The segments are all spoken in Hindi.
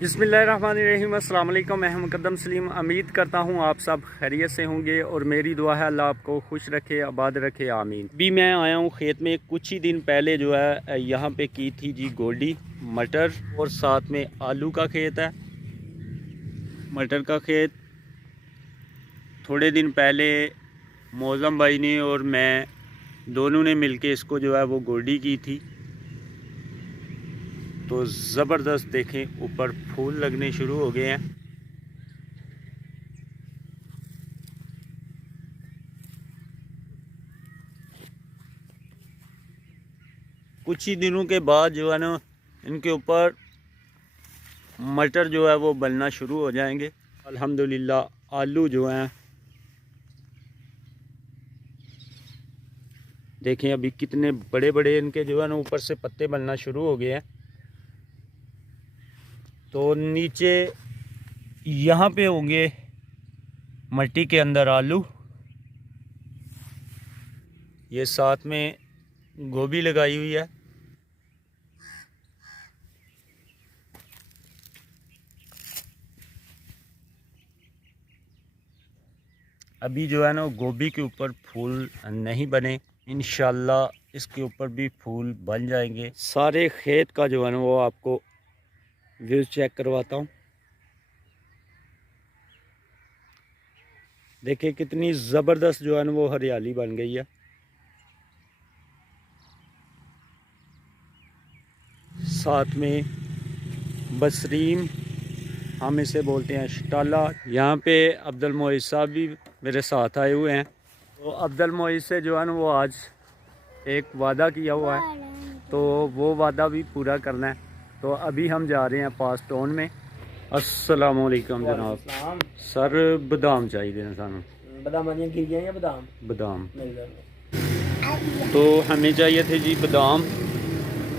बिस्मिल्लाहिर्रहमानिर्रहीम। अस्सलाम वालेकुम। मैं मुक़द्दम सलीम। उम्मीद करता हूँ आप सब खैरियत से होंगे और मेरी दुआ है अल्लाह आपको खुश रखे, आबाद रखे, आमीन। अभी मैं आया हूँ खेत में। कुछ ही दिन पहले जो है यहाँ पे की थी जी गोल्डी, मटर और साथ में आलू का खेत है। मटर का खेत थोड़े दिन पहले मौज़म भाई ने और मैं दोनों ने मिलके इसको जो है वो गोल्डी की थी। तो ज़बरदस्त देखें, ऊपर फूल लगने शुरू हो गए हैं। कुछ ही दिनों के बाद जो है ना इनके ऊपर मटर जो है वो बनना शुरू हो जाएंगे। अल्हम्दुलिल्लाह आलू जो हैं देखें अभी कितने बड़े बड़े इनके जो है ना ऊपर से पत्ते बनना शुरू हो गए हैं। तो नीचे यहाँ पे होंगे मट्टी के अंदर आलू, ये साथ में गोभी लगाई हुई है। अभी जो है ना गोभी के ऊपर फूल नहीं बने, इंशाल्लाह इसके ऊपर भी फूल बन जाएंगे। सारे खेत का जो है ना वो आपको व्यू चेक करवाता हूँ। देखिए कितनी ज़बरदस्त जो है ना वो हरियाली बन गई है। साथ में बसरीम, हम इसे बोलते हैं शटाला। यहाँ पे अब्दुल मोइज़ साहब भी मेरे साथ आए हुए हैं। तो अब्दुल मोइज़ से जो है ना वो आज एक वादा किया हुआ है, तो वो वादा भी पूरा करना है। तो अभी हम जा रहे हैं पास टाउन में। अस्सलाम वालेकुम जनाब। सर बादाम चाहिए ना सानू? बादाम तो हमें चाहिए थे जी बादाम।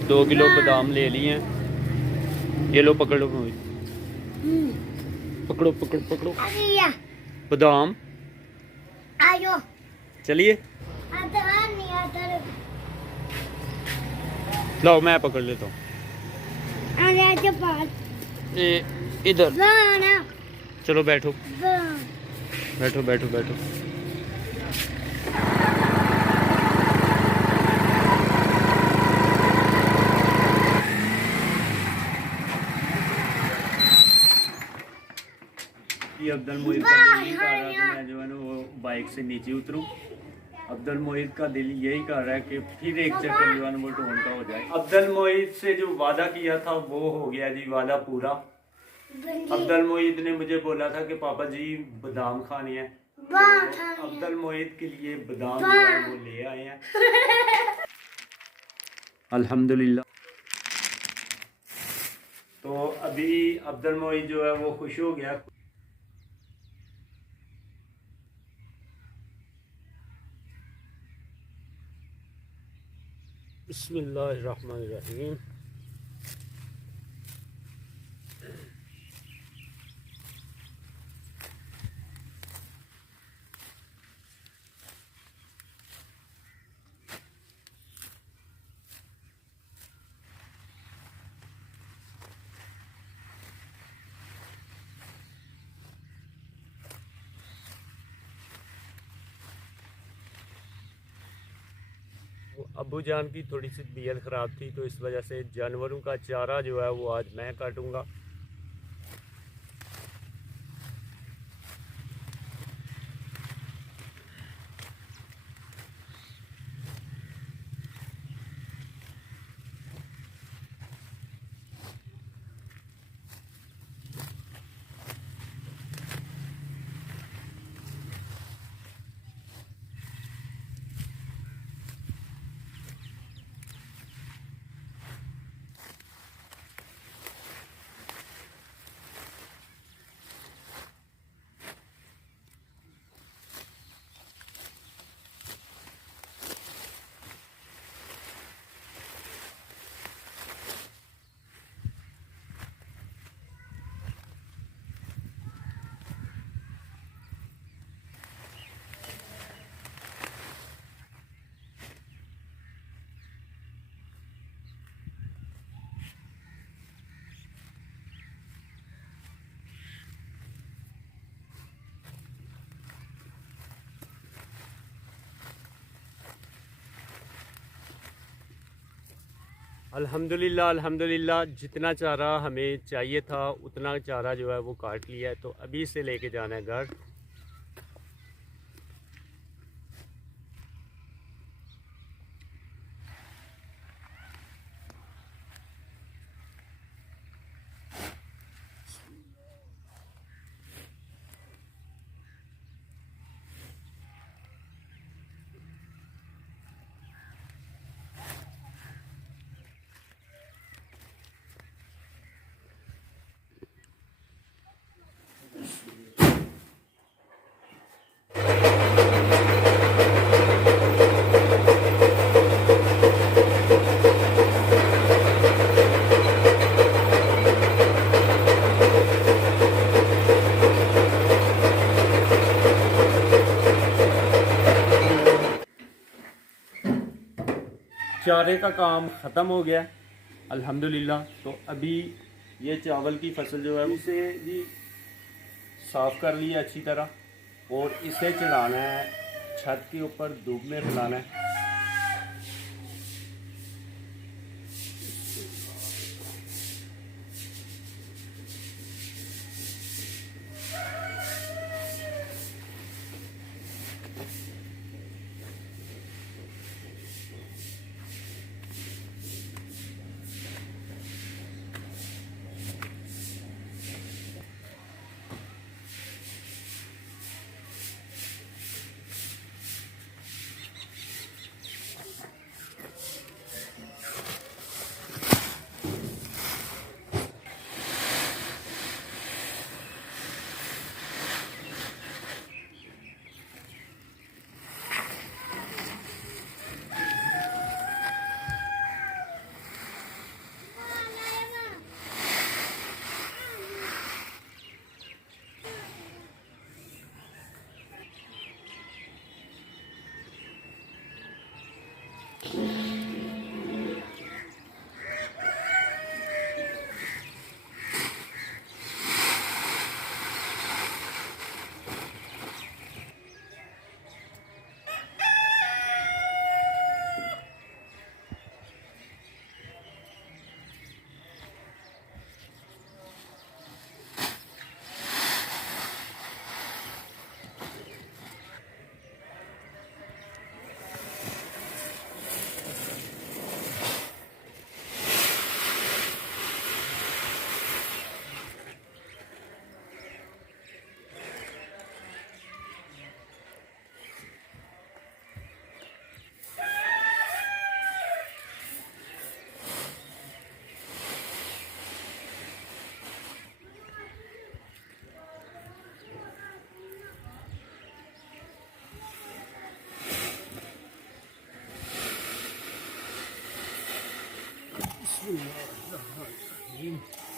2 किलो बादाम ले लिए हैं। ये लो पकड़ो, पकड़ो पकड़ो पकड़ो बादाम। चलिए लाओ मैं पकड़ लेता हूँ। इधर चलो बैठो बैठो बैठो बैठो। अब्दुल मोहित का दिल नहीं कर रहा कि मैं जो है ना वो बाइक से नीचे उतरूँ। अब्दुल मोहित का दिल यही कर रहा है कि फिर एक चक्कर जो है ना वो टोन का हो जाए। अब्दुल मोहित से जो वादा किया था वो हो गया जी, वादा पूरा। अब्दुल मोहित ने मुझे बोला था कि पापा जी बादाम खाने हैं, तो अब्दुल मोहित के लिए बादाम जो है वो ले आए हैं। अल्हम्दुलिल्लाह। तो अभी अब्दुल मोहित जो है वो खुश हो गया। बिस्मिल्लाहिर्रहमानिर्रहीम। अब्बू जान की थोड़ी सी तबीयत ख़राब थी, तो इस वजह से जानवरों का चारा जो है वो आज मैं काटूंगा। अल्हम्दुलिल्लाह अल्हम्दुलिल्लाह, जितना चारा हमें चाहिए था उतना चारा जो है वो काट लिया है। तो अभी से लेके जाना है घर। चारे का काम ख़त्म हो गया अल्हम्दुलिल्लाह। तो अभी ये चावल की फसल जो है उसे भी साफ़ कर लिया अच्छी तरह और इसे चढ़ाना है छत के ऊपर, धूप में फैलाना है। बिस्मिल्लाहिर्रहमानिर्रहीम।